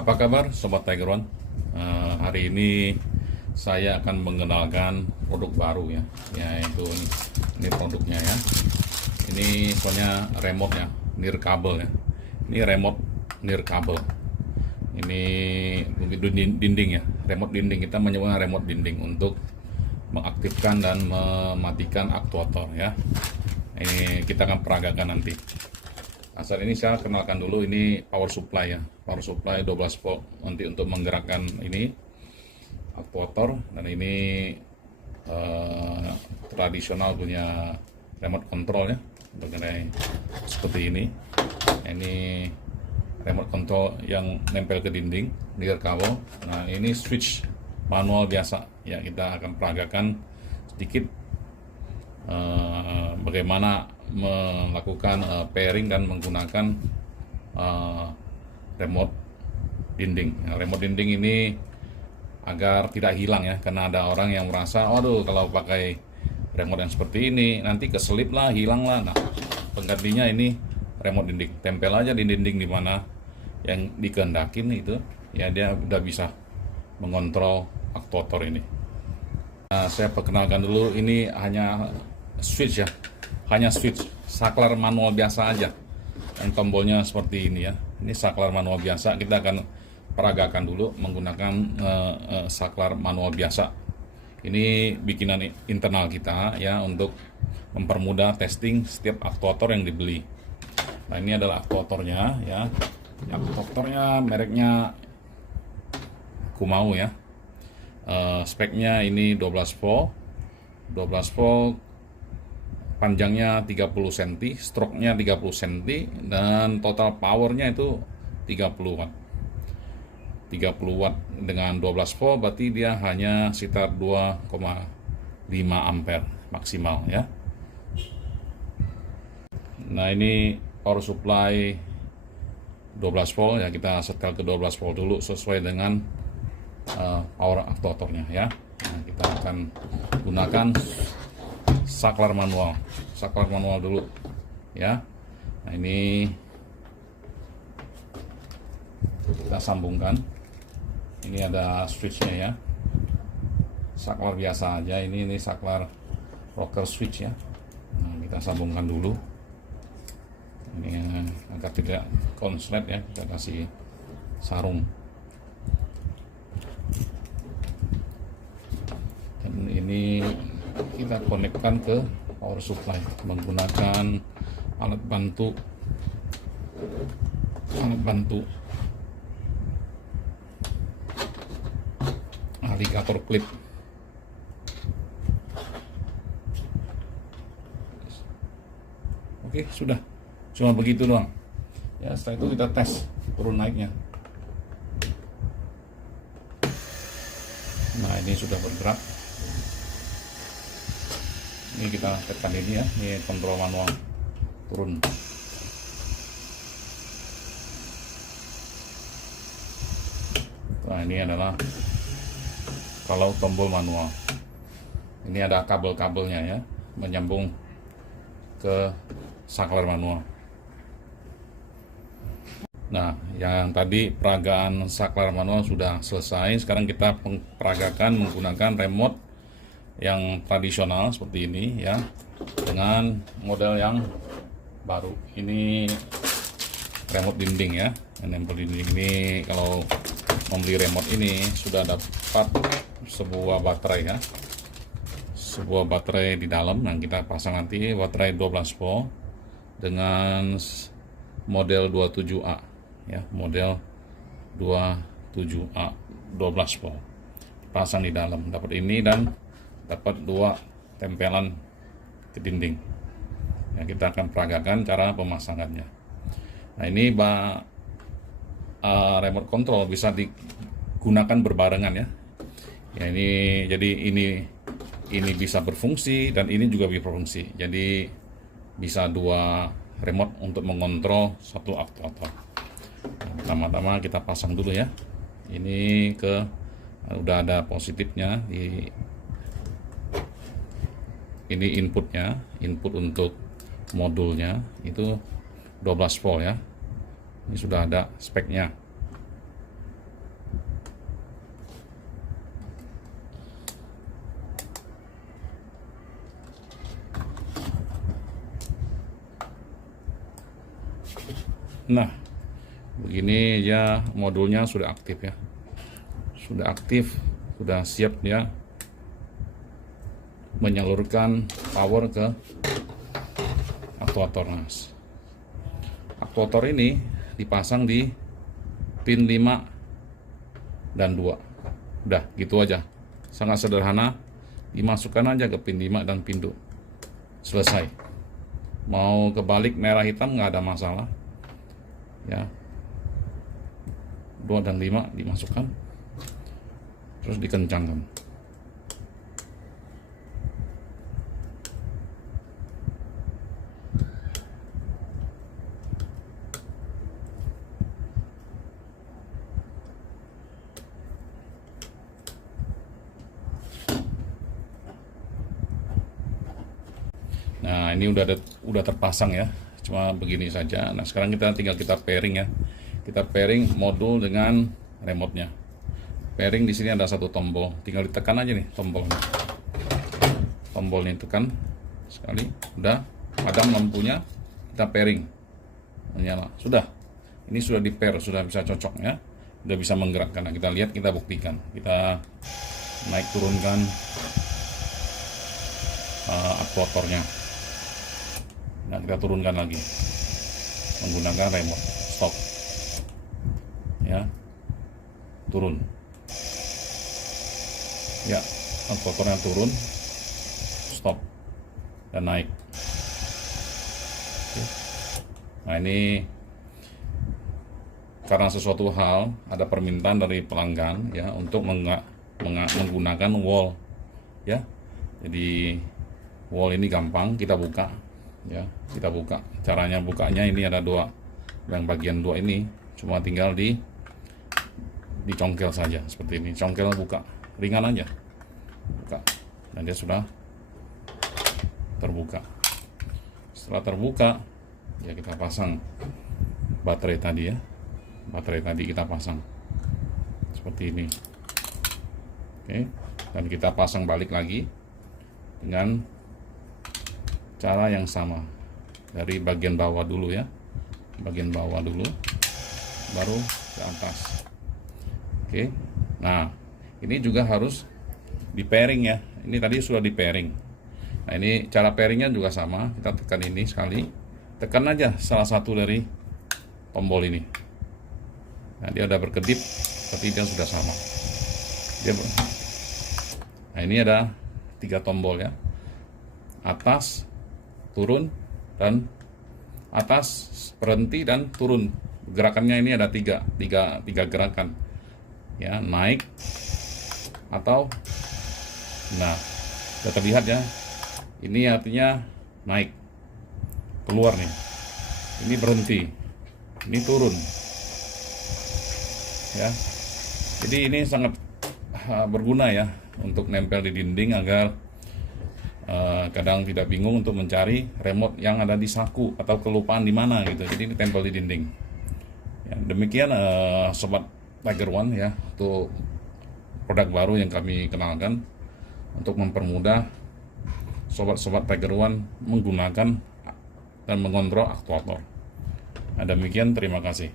Apa kabar Sobat Tiger One? Hari ini saya akan mengenalkan produk baru ya, yaitu ini produknya ya. Ini soalnya remote ya, nirkabel ya. Ini remote nirkabel. Ini dinding ya, remote dinding. Kita menyebutnya remote dinding untuk mengaktifkan dan mematikan aktuator ya. Ini kita akan peragakan nanti. Saat ini saya kenalkan dulu, ini power supply ya, power supply 12 volt nanti untuk menggerakkan ini aktuator, dan ini tradisional punya remote control ya, mengenai seperti ini. Ini remote control yang nempel ke dinding, nirkabel. Nah ini switch manual biasa ya, kita akan peragakan sedikit bagaimana melakukan pairing dan menggunakan remote dinding. Remote dinding ini agar tidak hilang ya, karena ada orang yang merasa, waduh kalau pakai remote yang seperti ini nanti keselip lah, hilang lah. Nah penggantinya ini remote dinding, tempel aja di dinding di mana yang dikehendakin itu ya, dia udah bisa mengontrol aktuator ini. Nah, saya perkenalkan dulu, ini hanya switch ya, hanya switch saklar manual biasa aja yang tombolnya seperti ini ya. Ini saklar manual biasa, kita akan peragakan dulu menggunakan saklar manual biasa. Ini bikinan internal kita ya, untuk mempermudah testing setiap aktuator yang dibeli. Nah ini adalah aktuatornya ya, aktuatornya mereknya Kumau ya. Speknya ini 12 volt, panjangnya 30 cm, stroke-nya 30 cm, dan total powernya itu 30 watt. 30 watt dengan 12 volt berarti dia hanya sekitar 2,5 ampere maksimal ya. Nah ini power supply 12 volt ya, kita setel ke 12 volt dulu sesuai dengan power aktuatornya ya. Nah, kita akan gunakan saklar manual dulu ya. Nah ini kita sambungkan, ini ada switchnya ya, saklar biasa aja, ini saklar rocker switch ya. Nah kita sambungkan dulu ini agar tidak konslet ya, kita kasih sarung. Dan ini kita konekkan ke power supply menggunakan alat bantu alligator clip. Oke, sudah, cuma begitu doang ya. Setelah itu kita tes turun naiknya. Nah ini sudah bergerak. Ini kita tekan ini ya, ini kontrol manual turun. Nah ini adalah kalau tombol manual. Ini ada kabel-kabelnya ya, menyambung ke saklar manual. Nah yang tadi peragaan saklar manual sudah selesai. Sekarang kita peragakan menggunakan remote yang tradisional seperti ini ya, dengan model yang baru. Ini remote dinding ya, remote dinding ini kalau membeli remote ini sudah dapat sebuah baterai ya, sebuah baterai di dalam. Nah kita pasang nanti baterai 12 volt dengan model 27A ya, model 27A 12 volt pasang di dalam, dapat ini dan dapat dua tempelan ke dinding ya. Kita akan peragakan cara pemasangannya. Nah ini remote control bisa digunakan berbarengan ya. Ya ini jadi ini bisa berfungsi dan ini juga berfungsi. Jadi bisa dua remote untuk mengontrol satu aktuator. Nah, pertama-tama kita pasang dulu ya. Ini udah ada positifnya di ini inputnya, input untuk modulnya itu 12 volt ya. Ini sudah ada speknya. Nah, begini ya, modulnya sudah aktif ya. Sudah aktif, sudah siap ya menyalurkan power ke aktuator. Nas. Aktuator ini dipasang di pin 5 dan 2. Udah, gitu aja. Sangat sederhana. Dimasukkan aja ke pin 5 dan pin 2. Selesai. Mau kebalik merah hitam nggak ada masalah. Ya. 2 dan 5 dimasukkan. Terus dikencangkan. Nah, ini udah terpasang ya. Cuma begini saja. Nah, sekarang tinggal kita pairing ya. Kita pairing modul dengan remote-nya. Pairing di sini ada satu tombol. Tinggal ditekan aja nih tombolnya. Tombol ini tekan sekali. Udah padam lampunya. Kita pairing. Menyala. Sudah. Ini sudah di pair, sudah bisa cocok ya. Sudah bisa menggerakkan. Nah, kita lihat, kita buktikan. Kita naik turunkan aktuatornya. Nah, kita turunkan lagi menggunakan remote. Stop ya, turun ya, aktuatornya turun, stop, dan naik. Oke. Nah, ini karena sesuatu hal ada permintaan dari pelanggan ya untuk menggunakan wall ya. Jadi wall ini gampang kita buka ya, kita buka. Caranya bukanya ini ada dua, yang bagian dua ini cuma tinggal dicongkel saja seperti ini. Congkel, buka, ringan aja, buka, dan dia sudah terbuka. Setelah terbuka ya, kita pasang baterai tadi ya. Baterai tadi kita pasang seperti ini. Oke, dan kita pasang balik lagi dengan cara yang sama, dari bagian bawah dulu ya, bagian bawah dulu, baru ke atas. Oke, nah ini juga harus di pairing ya. Ini tadi sudah di pairing. Nah, ini cara pairingnya juga sama. Kita tekan ini sekali, tekan aja salah satu dari tombol ini. Nah, dia udah berkedip, tapi dia sudah sama. Nah, ini ada 3 tombol ya, atas, turun, dan atas, berhenti, dan turun. Gerakannya ini ada tiga gerakan ya, naik atau, nah sudah terlihat ya, ini artinya naik, keluar nih, ini berhenti, ini turun ya. Jadi ini sangat berguna ya untuk nempel di dinding agar kadang tidak bingung untuk mencari remote yang ada di saku atau kelupaan di mana gitu. Jadi ini tempel di dinding. Ya, demikian sobat Tiger One ya, untuk produk baru yang kami kenalkan untuk mempermudah sobat-sobat Tiger One menggunakan dan mengontrol aktuator. Nah, demikian, terima kasih.